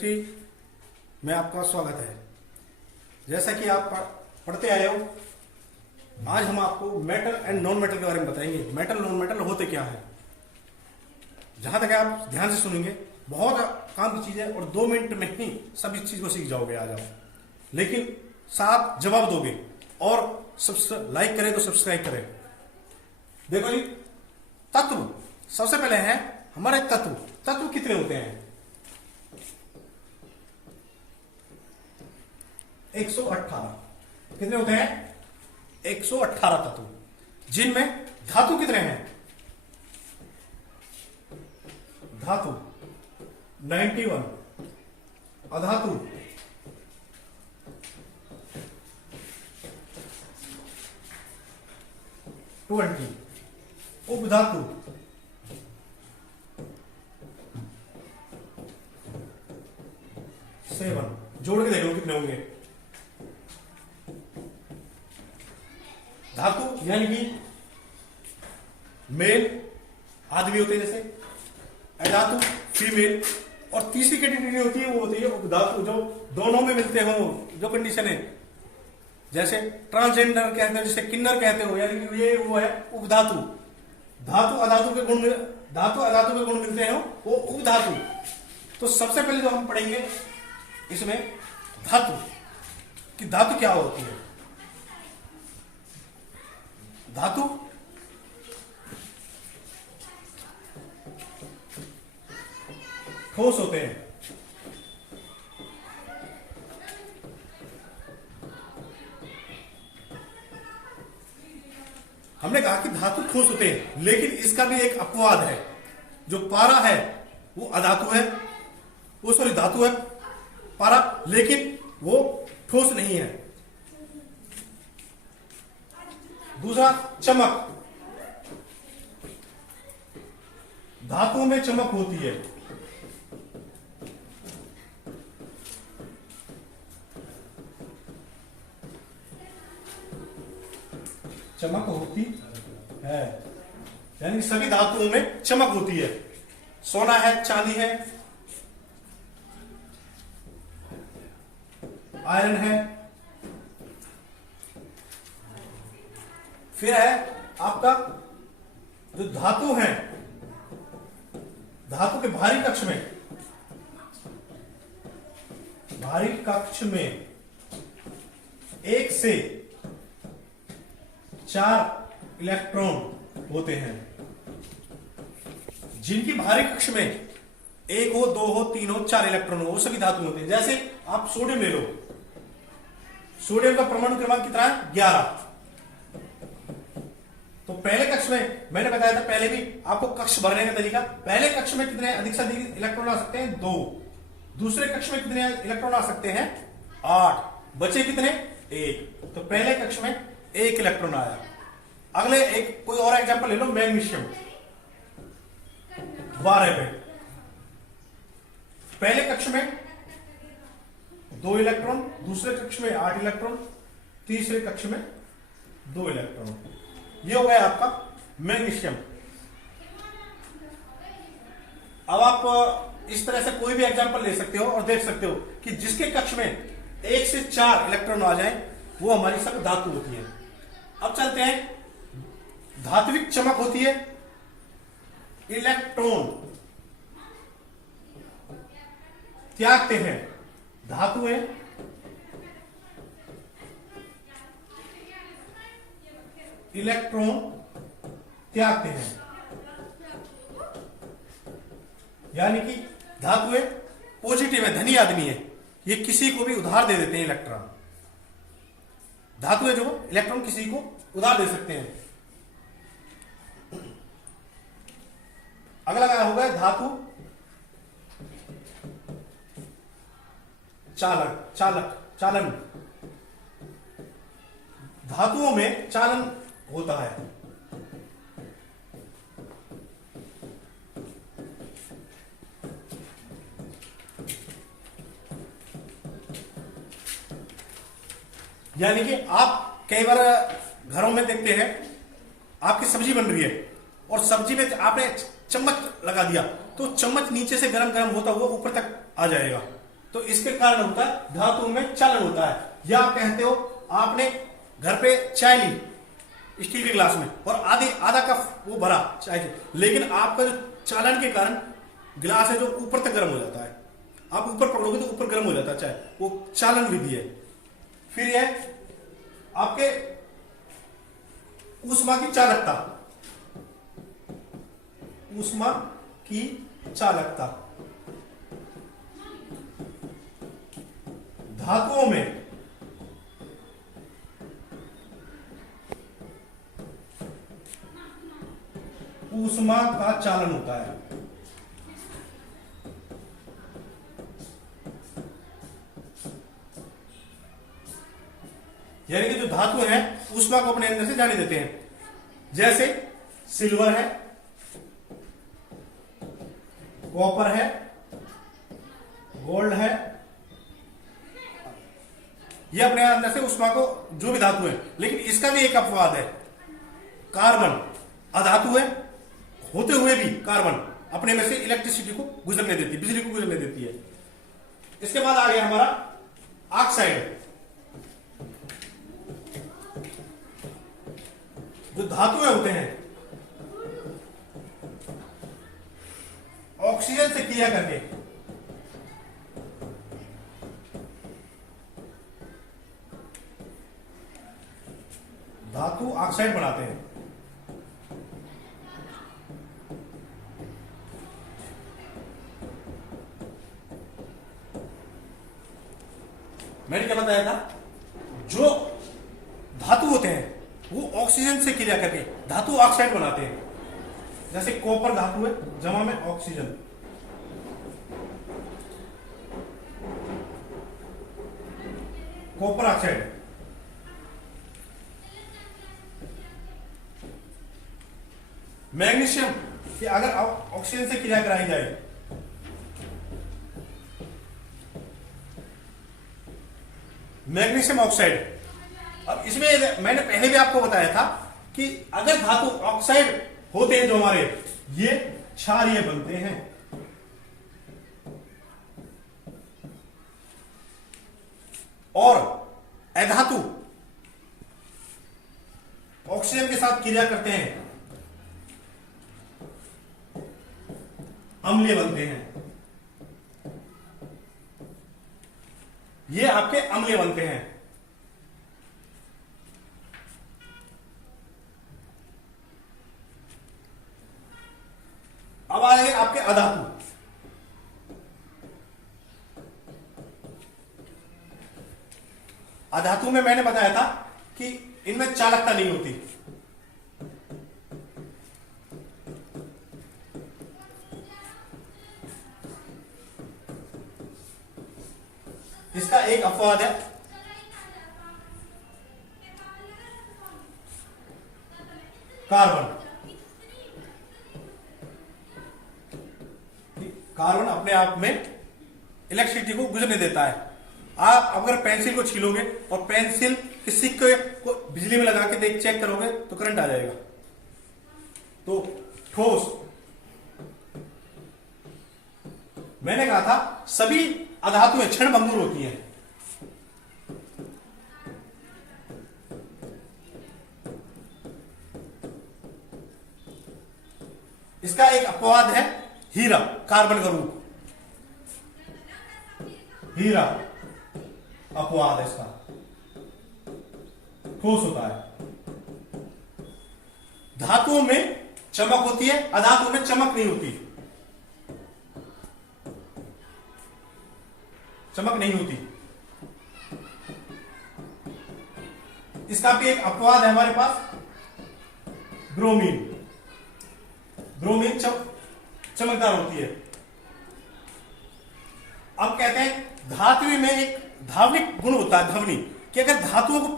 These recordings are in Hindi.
केमिस्ट्री में आपका स्वागत है। जैसा कि आप पढ़ते आए हो, आज हम आपको मेटल एंड नॉन मेटल के बारे में बताएंगे। मेटल नॉन मेटल होते क्या है। जहां तक आप ध्यान से सुनेंगे, बहुत काम की चीज है और 2 मिनट में ही सब इस चीज को सीख जाओगे आज आप। लेकिन साथ जवाब दोगे और लाइक करें तो सब्सक्राइब करें। देखो जी, तत्व सबसे पहले है हमारे तत्व। तत्व कितने होते हैं? 118। कितने होते हैं? 118 तत्व, जिनमें धातु कितने हैं? धातु 91, अधातु 20, उपधातु 7। जोड़ के देख लो कितने होंगे। धातु यानी कि मेल आदमी होते हैं, जैसे अधातु फीमेल, और तीसरी कैटेगरी होती है वो होती है उपधातु, जो दोनों में मिलते हो, जो कंडीशन है, जैसे ट्रांसजेंडर कहते हो, जैसे किन्नर कहते हो, यानी कि ये वो है उपधातु। धातु अधातु के गुण मिलते हैं वो उपधातु। तो सबसे पहले जो हम पढ़ेंगे इसमें धातु कि धातु क्या होती है। धातु ठोस होते हैं। हमने कहा कि धातु ठोस होते हैं, लेकिन इसका भी एक अपवाद है। जो पारा है वो अधातु है, वो सॉरी धातु है पारा, लेकिन वो ठोस नहीं है। दूसरा चमक, धातुओं में चमक होती है। चमक होती है, यानी सभी धातुओं में चमक होती है। सोना है, चांदी है, आयरन है। फिर है आपका जो धातु है, धातु के भारी कक्ष में 1 से 4 इलेक्ट्रॉन होते हैं। जिनकी भारी कक्ष में 1 हो, 2 हो, 3 हो, 4 इलेक्ट्रॉन हो, वो सभी धातु होते हैं। जैसे आप सोडियम ले लो, सोडियम का परमाणु क्रमांक कितना है? 11। तो पहले कक्ष में मैंने बताया था पहले भी आपको कक्ष भरने का तरीका। पहले कक्ष में कितने अधिक से अधिक इलेक्ट्रॉन आ सकते हैं? 2। दूसरे कक्ष में कितने इलेक्ट्रॉन आ सकते हैं? 8। बचे कितने? 1। तो पहले कक्ष में 1 इलेक्ट्रॉन आया। अगले एक कोई और एग्जांपल ले लो, मैग्नीशियम 12 पे। पहले कक्ष में 2 इलेक्ट्रॉन, दूसरे कक्ष में 8 इलेक्ट्रॉन, तीसरे कक्ष में 2 इलेक्ट्रॉन। ये हो गया आपका मैग्नीशियम। अब आप इस तरह से कोई भी एग्जांपल ले सकते हो और देख सकते हो कि जिसके कक्ष में 1 से 4 इलेक्ट्रॉन आ जाए वो हमारी सब धातु होती है। अब चलते हैं, धात्विक चमक होती है। इलेक्ट्रॉन त्यागते हैं, धातु है, इलेक्ट्रॉन त्यागते हैं, यानी कि धातु है पॉजिटिव है, धनी आदमी है, ये किसी को भी उधार दे देते हैं इलेक्ट्रॉन। धातु है जो इलेक्ट्रॉन किसी को उधार दे सकते हैं। अगला क्या होगा? धातु चालन। धातुओं में चालन होता है। यानी कि आप कई बार घरों में देखते हैं, आपकी सब्जी बन रही है और सब्जी में आपने चम्मच लगा दिया तो चम्मच नीचे से गरम गरम होता हुआ ऊपर तक आ जाएगा। तो इसके कारण होता है धातुओं में चालन होता है। या आप कहते हो आपने घर पे चाय ली स्टील के गिलास में और आधा कप वो भरा चाय के, लेकिन आपका जो चालन के कारण गिलास है जो ऊपर तक गर्म हो जाता है, आप ऊपर पकड़ोगे तो ऊपर गर्म हो जाता है चाय, वो चालन विधि है। फिर यह आपके ऊष्मा की चालकता, ऊष्मा की चालकता धातुओं में ऊष्मा का चालन होता है। यानी कि जो धातु है ऊष्मा को अपने अंदर से जाने देते हैं, जैसे सिल्वर है, कॉपर है, गोल्ड है, ये अपने अंदर से ऊष्मा को, जो भी धातु है। लेकिन इसका भी एक अपवाद है, कार्बन अधातु है, होते हुए भी कार्बन अपने में से इलेक्ट्रिसिटी को गुजरने देती है, बिजली को गुजरने देती है। इसके बाद आ गया हमारा ऑक्साइड। जो धातुएं होते हैं ऑक्सीजन से क्रिया करके धातु ऑक्साइड बनाते हैं। मैंने क्या बताया था, जो धातु होते हैं वो ऑक्सीजन से क्रिया करके धातु ऑक्साइड बनाते हैं। जैसे कॉपर धातु है, जमा में ऑक्सीजन, कॉपर ऑक्साइड। मैग्नीशियम कि अगर ऑक्सीजन से क्रिया कराई जाए, मैग्नीशियम ऑक्साइड। अब इसमें मैंने पहले भी आपको बताया था कि अगर धातु ऑक्साइड होते हैं जो हमारे, ये क्षारीय बनते हैं। और अधातु ऑक्सीजन के साथ क्रिया करते हैं, अम्लीय बनते हैं। ये आपके अम्लीय बनते हैं। अब आ गए आपके अधातु। अधातु में मैंने बताया था कि इनमें चालकता नहीं होती। इसका एक अपवाद है, कार्बन। कार्बन अपने आप में इलेक्ट्रिसिटी को गुजरने देता है। आप अगर पेंसिल को छीलोगे और पेंसिल के सिक्के को बिजली में लगा के चेक करोगे तो करंट आ जाएगा। तो ठोस, मैंने कहा था सभी अधातुएं क्षणभंगुर होती हैं। इसका एक अपवाद है हीरा, कार्बन का रूप, हीरा अपवाद है इसका, ठोस होता है। धातुओं में चमक होती है, अधातुओं में चमक नहीं होती, चमक नहीं होती। इसका भी एक अपवाद है हमारे पास, ब्रोमीन। ब्रोमीन चमकदार होती है। अब कहते हैं धातु में एक धावनिक गुण होता है, ध्वनि, कि अगर धातुओं को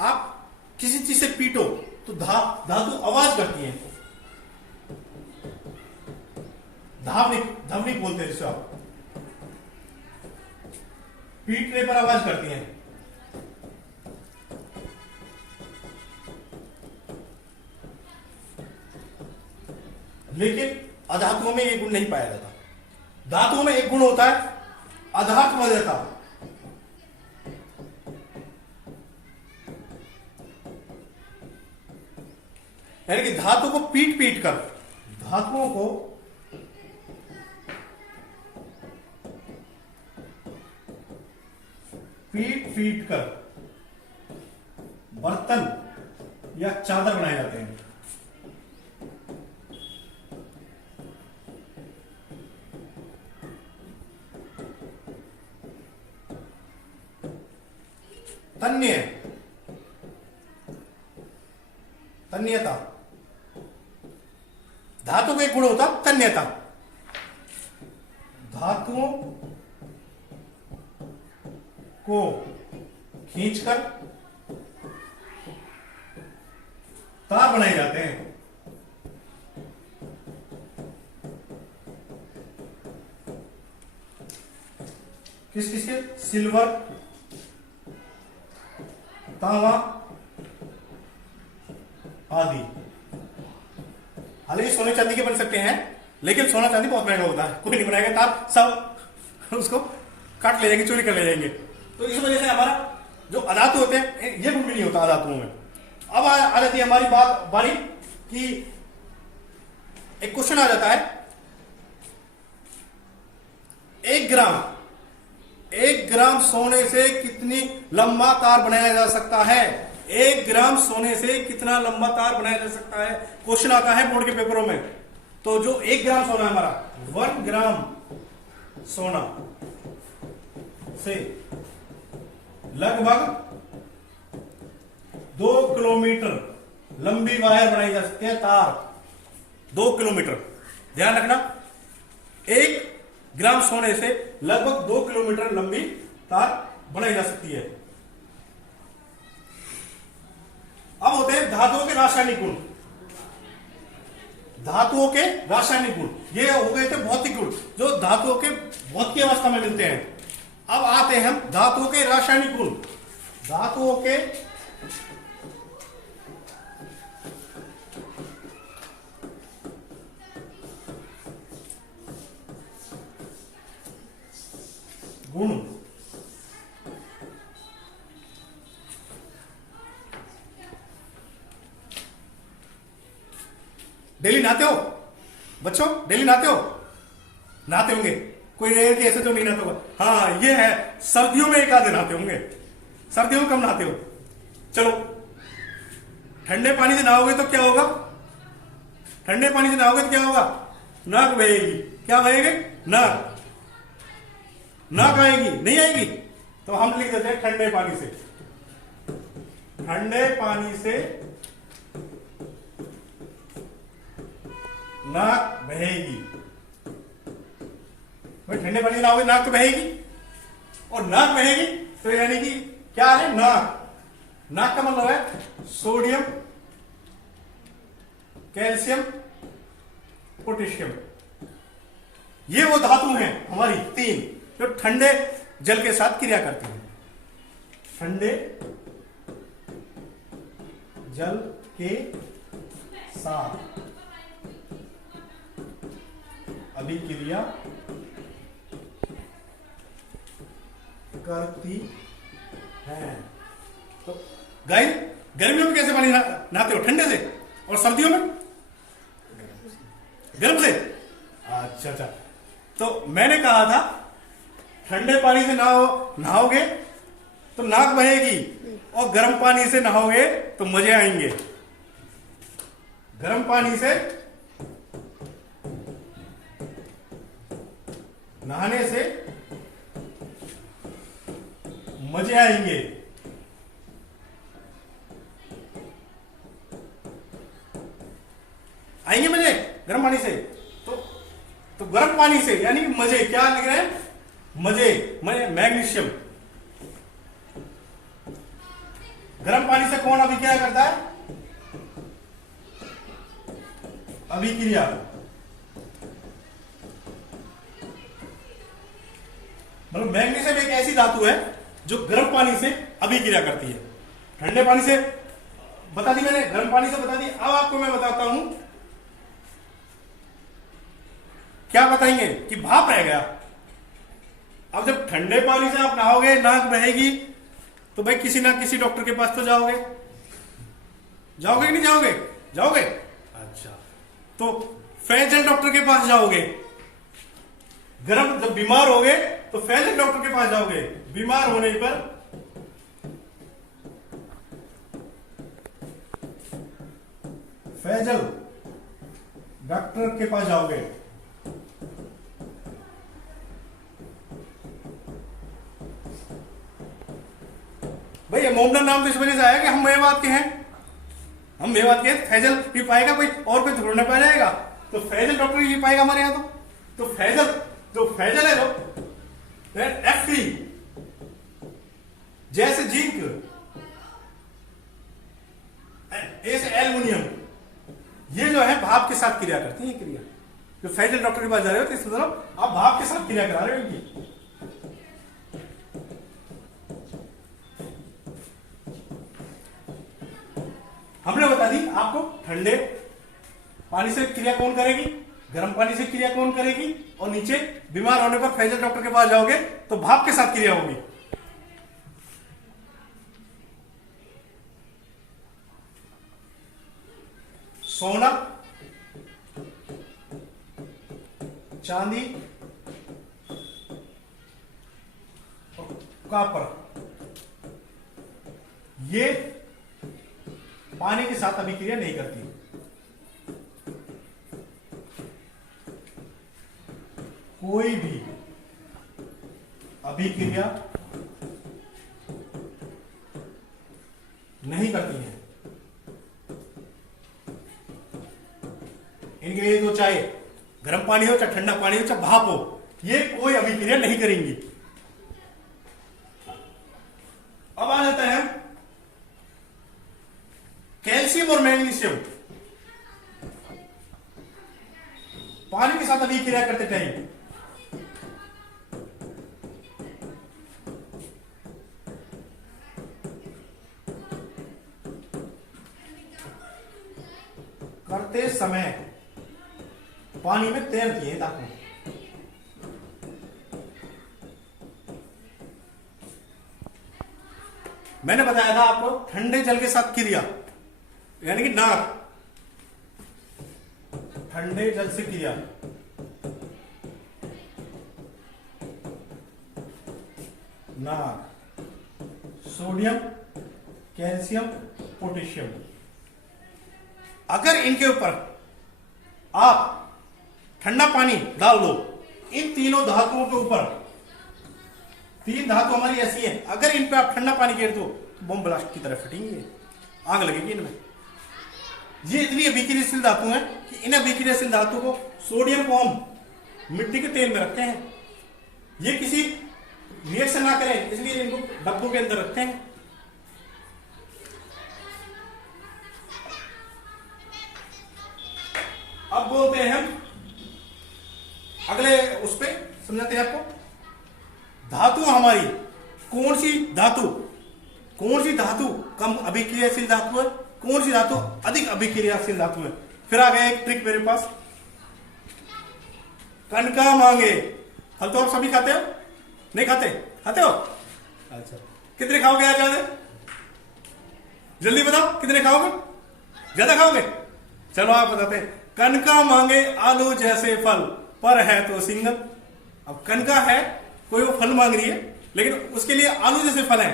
आप किसी चीज से पीटो तो धातु आवाज करती है। ध्वनिक बोलते हैं जिसे आप, पीटने पर आवाज करती हैं। लेकिन अधातुओं में यह गुण नहीं पाया जाता। धातुओं में एक गुण होता है अधातु वजहता, यानी कि धातु को पीट पीट कर, धातुओं को पीट पीट कर बर्तन या चादर बनाए जाते हैं। तन्य, तन्यता, धातु का एक गुण होता तन्यता। धातुओं को खींचकर तार बनाए जाते हैं। किस किसके? सिल्वर, तांबा आदि। हालांकि सोने चांदी के बन सकते हैं, लेकिन सोना चांदी बहुत महंगा होता है, कोई नहीं बनाएगा तार, सब उसको काट ले जाएंगे, चोरी कर ले जाएंगे। तो इस वजह से हमारा जो अधातु होते हैं, ये गुण भी नहीं होता अधातुओं में। अब आ जाती है हमारी बारी कि एक क्वेश्चन आ जाता है, 1 ग्राम सोने से कितनी लंबा तार बनाया जा सकता है? 1 ग्राम सोने से कितना लंबा तार बनाया जा सकता है? क्वेश्चन आता है बोर्ड के पेपरों में। तो जो 1 ग्राम सोना हमारा, 1 ग्राम सोना से लगभग 2 किलोमीटर लंबी वायर बनाई जा सकती है, तार 2 किलोमीटर। ध्यान रखना, 1 ग्राम सोने से लगभग 2 किलोमीटर लंबी तार बनाई जा सकती है। अब होते हैं धातुओं के रासायनिक गुण। धातुओं के रासायनिक गुण, ये हो गए थे भौतिक गुण, जो धातुओं के भौतिक अवस्था में मिलते हैं। अब आते हैं हम धातुओं के रासायनिक गुण। धातुओं के गुण। डेली नहाते हो बच्चों? डेली नहाते हो? नहाते होंगे, कोई नहीं कि ऐसे तो नहीं नहाते होगा। हाँ, ये है, सर्दियों में एक आधे नहाते होंगे, सर्दियों में कम नहाते हो। चलो, ठंडे पानी से नहाओगे तो क्या होगा? ठंडे पानी से नहाओगे तो क्या होगा? नाक बहेगी। क्या बहेगी? नाक। नाक आएगी? नहीं आएगी? तो हम लिख देते हैं ठंडे पानी से। ठंडे पानी से नाक बहेगी। भाई ठंडे पानी से नहाओगे नाक तो बहेगी, और नाक बहेगी तो यानी कि क्या है? नाक। नाक का मतलब है सोडियम, कैल्शियम, पोटेशियम। ये वो धातु हैं हमारी 3 जो ठंडे जल के साथ क्रिया करती हैं। ठंडे जल के साथ अभिक्रिया करती है। तो गाइस, गर्मियों में कैसे पानी नहाते हो? ठंडे से। और सर्दियों में गर्म से। अच्छा अच्छा, तो मैंने कहा था ठंडे पानी से नहाओगे तो नाक बहेगी, और गर्म पानी से नहाओगे तो मजे आएंगे। गर्म पानी से नहाने से मजे आएंगे। आएंगे मजे गर्म पानी से। तो गर्म पानी से यानी मजे, क्या लिख रहे हैं? मजे, मैग्नीशियम। गर्म पानी से कौन अभिक्रिया करता है? अभिक्रिया। मतलब मैग्नीशियम एक ऐसी धातु है जो गर्म पानी से अभिक्रिया करती है। ठंडे पानी से बता दी मैंने, गर्म पानी से बता दी। अब आपको मैं बताता हूं, क्या बताएंगे कि भाप रह गया। अब जब ठंडे पानी से आप नहाओगे, नाक बहेगी, तो भाई किसी ना किसी डॉक्टर के पास तो जाओगे। जाओगे कि नहीं जाओगे? जाओगे। अच्छा, तो फैजल डॉक्टर के पास जाओगे। गर्म जब बीमार होगे तो फैजल डॉक्टर के पास जाओगे। बीमार होने पर फैजल डॉक्टर के पास जाओगे। भाई मोमडन नाम तो इस वजह से आया कि हम मेवात के हैं। हम मेवात के हैं, फैजल पी पाएगा कोई और कोई थोड़ा ना पा जाएगा। तो फैजल डॉक्टर ही पाएगा हमारे यहां। तो फैजल जो फैजल है, जो Fe जैसे जिंक, ऐसे एल्युमिनियम, ये जो है भाप के साथ क्रिया करती है। क्रिया जो फैजल डॉक्टर के पास जा रहे हो तो इस मतलब आप भाप के साथ क्रिया करा रहे हो इनकी। हमने बता दी आपको ठंडे पानी से क्रिया कौन करेगी, गर्म पानी से क्रिया कौन करेगी, और नीचे बीमार होने पर फैजल डॉक्टर के पास जाओगे तो भाप के साथ क्रिया होगी। सोना, चांदी और कॉपर, ये पानी के साथ अभिक्रिया नहीं करती। कोई भी अभिक्रिया नहीं करती है। इनके लिए तो चाहे गर्म पानी हो, चाहे ठंडा पानी हो, चाहे भाप हो, ये कोई अभिक्रिया नहीं करेंगी। अब आ जाता है कैल्शियम और मैग्नीशियम। पानी के साथ अभिक्रिया करते टाइम करते समय पानी में तैरती है धातु। मैंने बताया था आपको ठंडे जल के साथ क्रिया, यानी कि नाक, ठंडे जल से क्रिया, नाक, सोडियम, कैल्शियम, पोटेशियम। अगर इनके ऊपर आप ठंडा पानी डाल दो, इन तीनों धातुओं के ऊपर, तीन धातु हमारी ऐसी है, अगर इन पे आप ठंडा पानी गिर दो तो बम ब्लास्ट की तरह फटेंगे, आग लगेगी इनमें। ये इतनी अभिक्रियाशील धातु है कि इन अभिक्रियाशील धातु को सोडियम को हम मिट्टी के तेल में रखते हैं। ये किसी रिएक्शन ना करें, इसलिए इनको डब्बों के अंदर रखते हैं। अब बोलते हैं हम अगले उस पे, समझाते हैं आपको धातु हमारी कौन सी धातु, कौन सी धातु कम अभिक्रियाशील धातु है, कौन सी धातु अधिक अभिक्रियाशील धातु है। फिर आ गया एक ट्रिक मेरे पास, कनका मांगे। फल तो आप सभी खाते हो, नहीं खाते? खाते हो? अच्छा, कितने खाओगे आज? ज्यादा जल्दी बताओ, कितने खाओगे? ज्यादा खाओगे? चलो आप बताते हैं। कनका मांगे आलू जैसे फल, पर है तो सिंगल। अब कनका है, कोई वो फल मांग रही है, लेकिन उसके लिए आलू जैसे फल है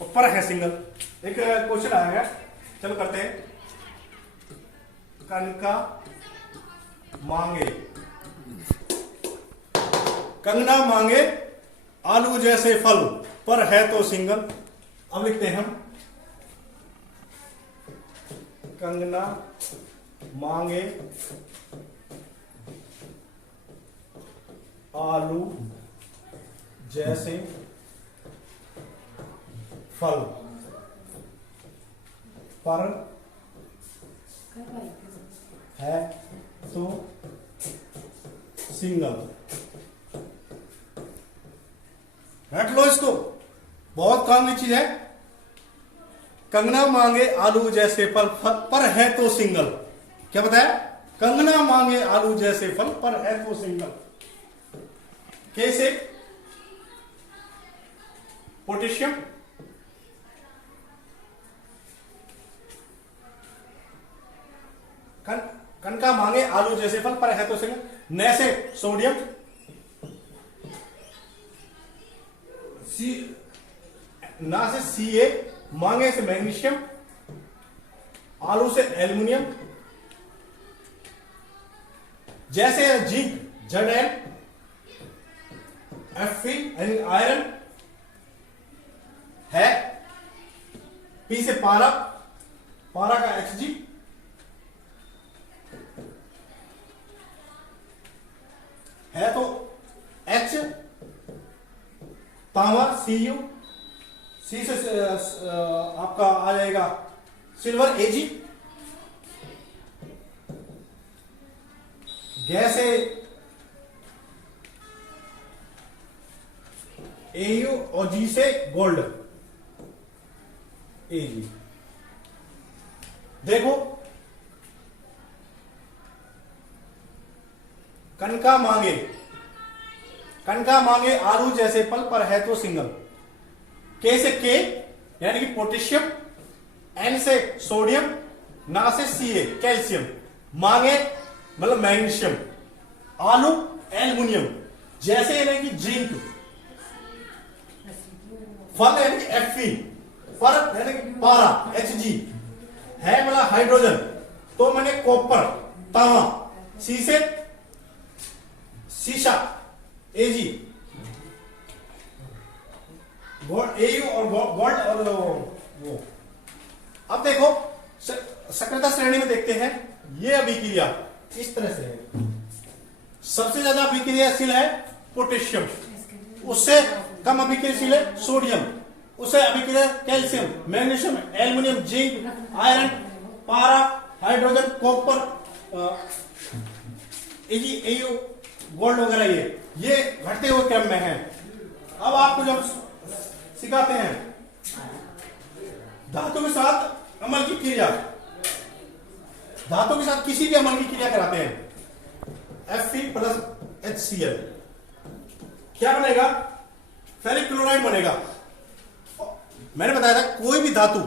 और पर है सिंगल। एक क्वेश्चन आएगा, चलो करते हैं। कनका मांगे, कंगना मांगे आलू जैसे फल, पर है तो सिंगल। अब लिखते हैं हम, कंगना मांगे आलू जैसे फल, पर है तो सिंगल। रट लो इसको, बहुत काम की चीज है। कंगना मांगे आलू जैसे फल, पर है तो सिंगल। क्या बताया? कंगना मांगे आलू जैसे फल, पर है तो सिंगल। कैसे? पोटेशियम, कण का मांगे आलू जैसे फल पर है तो सिंगल, न से सोडियम, ना से Ca, मांगे से मैग्नीशियम, आलू से एल्युमिनियम, जैसे जिंक Zn, Fe यानी आयरन है, P से पारा, पारा का Hg, है तो H, तांबा Cu, C से आपका आ जाएगा सिल्वर Ag, गैस है Au और G से गोल्ड Ag। देखो कनका मांगे आलू जैसे फल पर है तो सिंगल, K से K यानी कि पोटेशियम, N से सोडियम, ना से Ca कैल्शियम, मांगे मतलब मैग्नीशियम, आलू एल्युमिनियम, जैसे यानी कि जिंक, फल यानी कि Fe, फल यानी कि पारा Hg, है मतलब हाइड्रोजन तो मैंने कॉपर तांबा, C से शीशा Ag, Au और गोल्ड और वो। अब देखो सक्रियता श्रेणी में देखते हैं, ये अभिक्रिया इस तरह से है। सबसे ज्यादा अभिक्रियाशील है पोटेशियम, उससे कम अभिक्रियाशील है सोडियम, उससे अभिक्रिया calcium, magnesium, aluminium, zinc, iron, पारा, हाइड्रोजन, कॉपर, Au, गोल्ड वगैरह ये घटते हुए क्रम में है। अब आपको जब सिखाते हैं धातु के साथ अमल की क्रिया, धातु के साथ किसी भी अमल की क्रिया कराते हैं, Fe प्लस HCl क्या बनेगा, फेरिक क्लोराइड बनेगा। मैंने बताया था कोई भी धातु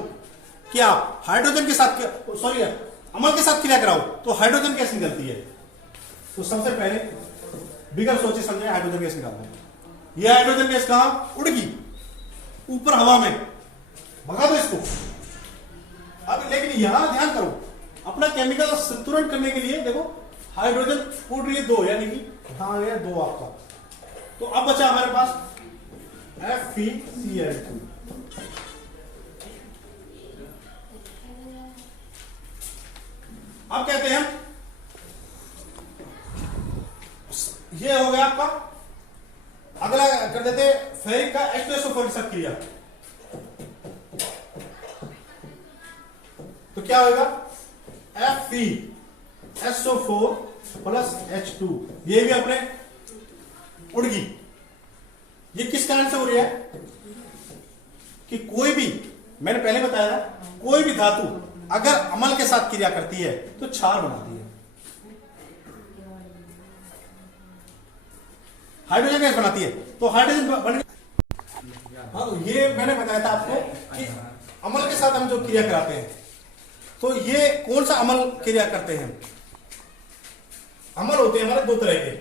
क्या हाइड्रोजन के साथ, सॉरी अमल के साथ क्रिया कराओ तो हाइड्रोजन गैस निकलती है। तो सबसे पहले बिगर सोचे समझे हाइड्रोजन गैस निकालना है। यह हाइड्रोजन गैस कहां उड़ गई, ऊपर हवा में, भगा दो इसको। अब लेकिन यहां ध्यान करो, अपना केमिकल संतुलन करने के लिए देखो हाइड्रोजन उड़ रही है 2, यानी कि कहां गया 2 आपका। तो अब बचा हमारे पास FeCl2। अब कहते हैं ये हो गया आपका, अगला कर देते फेरिक का H2SO4 के साथ क्रिया। तो क्या होगा, FeSO4 प्लस H2, ये भी अपने उड़ गई। ये किस कारण से हो रही है कि कोई भी, मैंने पहले बताया था, कोई भी धातु अगर अमल के साथ क्रिया करती है तो क्षार बनाती है, हाइड्रोजन गैस बनाती है। तो हाइड्रोजन बन, हाँ तो ये मैंने बताया था आपको कि अमल के साथ हम जो क्रिया कराते हैं, तो ये कौन सा अमल क्रिया करते हैं। अमल होते हैं हमारे 2 तरह के,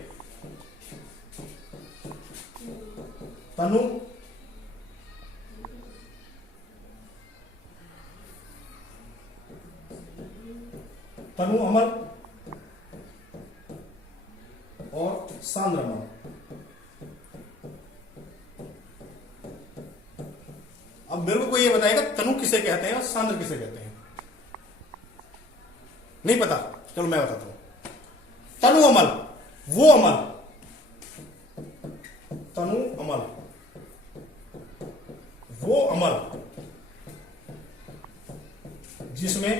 तनु अमल और सांद्र अमल। अब मेरे को ये बताएगा तनु किसे कहते हैं और सांद्र किसे कहते हैं, नहीं पता, चलो मैं बताता हूं। तनु अमल वो अमल, तनु अमल वो अमल जिसमें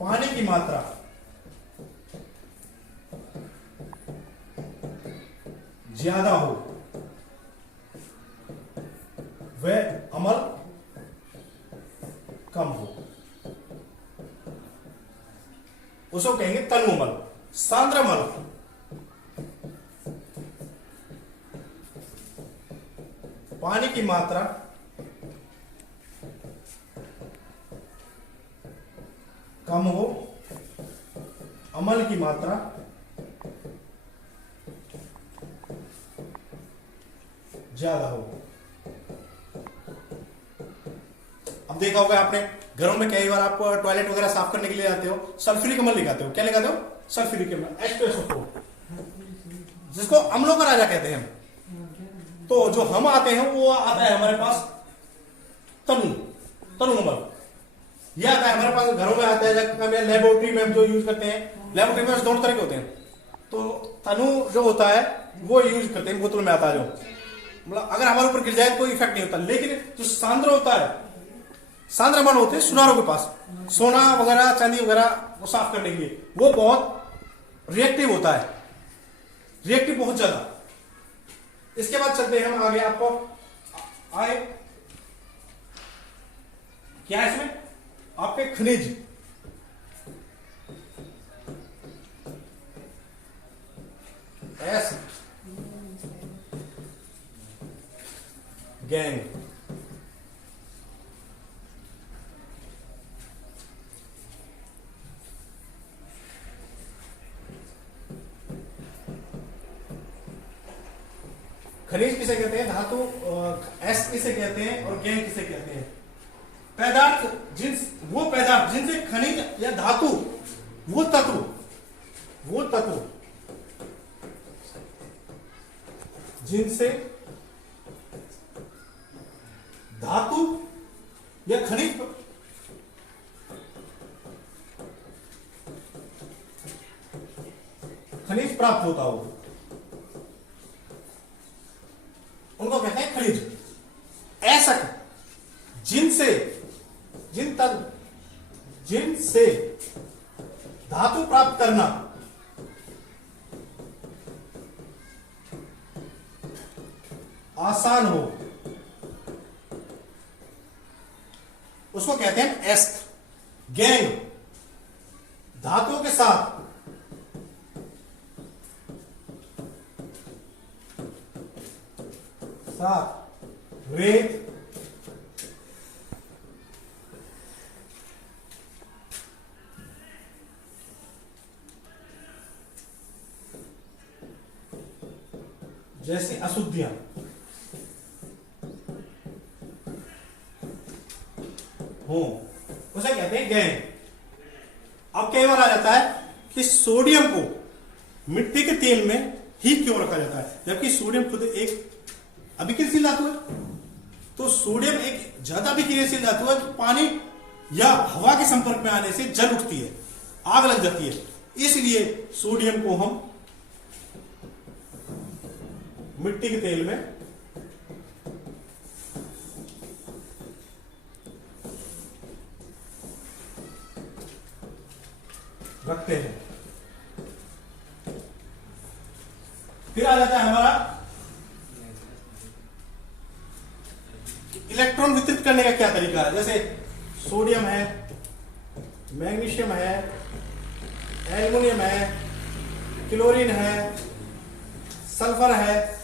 पानी की मात्रा ज्यादा हो, वह अमल कम हो, उसको कहेंगे तनु अमल। सांद्र अमल पानी की मात्रा कम हो, अम्ल की मात्रा ज्यादा हो। अब देखा होगा आपने घरों में कई बार आप टॉयलेट वगैरह साफ करने के लिए जाते हो, सल्फ्यूरिक अम्ल लगाते हो। क्या लगाते हो? सल्फ्यूरिक अम्ल, H2SO4, जिसको अम्लों का राजा कहते हैं। तो जो हम आते हैं वो आता है हमारे पास तनु अम्ल। यह आता है हमारे पास घरों में आता है, जब लेबोरेटरी में हम जो यूज करते हैं, लेबोरेटरी में दोनों तरह के होते हैं। तो तनु जो होता है वो यूज करते हैं, बोतल में आता है जो, मतलब अगर हमारे ऊपर गिर जाए तो कोई इफेक्ट नहीं होता। लेकिन जो सांद्र होता है, सांद्र अम्ल होते हैं सुनारों के पास, सोना वगैरह चांदी वगैरह वो साफ करने के लिए, वो बहुत रिएक्टिव होता है, रिएक्टिव बहुत ज्यादा। इसके बाद चलते हैं हम आगे। आपको आए क्या है इसमें? आपके खनिज, एस गैंग, खनिज किसे कहते हैं? धातु एस किसे कहते हैं और गैंग किसे कहते हैं? पदार्थ वो पदार्थ जिनसे खनिज या धातु, वो तत्व जिनसे धातु या खनिज प्राप्त होता हो, उनको कहते हैं खनिज। ऐसा जिनसे धातु प्राप्त करना आसान हो, उसको कहते हैं एस्थ। गैंग, धातुओं के साथ रेत, जैसी अशुद्धियां हो, उसे कहते हैं गैंग। अब कई बार आ जाता है कि सोडियम को मिट्टी के तेल में ही क्यों रखा जाता है, जबकि सोडियम खुद एक अभिक्रियाशील धातु है। तो सोडियम एक ज्यादा अभिक्रियाशील धातु है, तो पानी या हवा के संपर्क में आने से जल उठती है, आग लग जाती है। इसलिए सोडियम को हम मिट्टी के तेल में रखते हैं। फिर आ जाता है हमारा इलेक्ट्रॉन वितरित करने का क्या तरीका है। जैसे सोडियम है, मैग्नीशियम है, एल्युमिनियम है, क्लोरीन है, सल्फर है,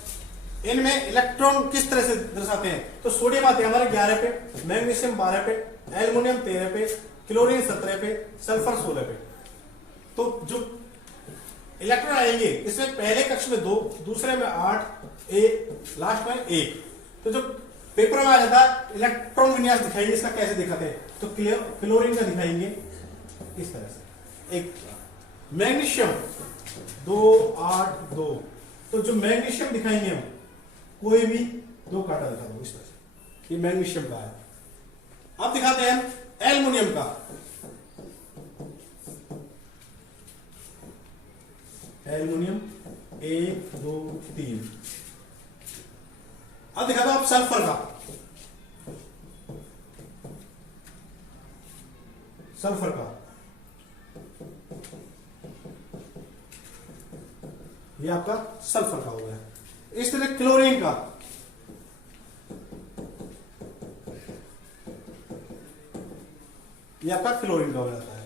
इनमें इलेक्ट्रॉन किस तरह से दर्शाते हैं? तो सोडियम आते हैं हमारे 11 पे, मैग्नीशियम 12 पे, एल्युमिनियम 13 पे, क्लोरीन 17 पे, सल्फर 16 पे। तो जो इलेक्ट्रॉन आएंगे इसमें पहले कक्ष में 2, दूसरे में 8, लास्ट में 1। तो जो पेपर में आ जाता है इलेक्ट्रॉन विन्यास दिखाइए, इसका कैसे दिखाते हैं? तो क्लोरीन का दिखाएंगे इस तरह से। एक मैग्नीशियम 2, 8, 2। तो जो मैग्नीशियम दिखाएंगे हम, कोई भी 2 कांटा दिखा दो इस तरह से, ये मैग्नीशियम का है। अब दिखाते हैं एल्युमिनियम का। एल्युमिनियम 1, 2, 3। अब दिखा दो आप सल्फर का। सल्फर का ये आपका सल्फर का हो गया। इस तरह क्लोरीन का, ये आपका क्लोरीन का हो जाता है।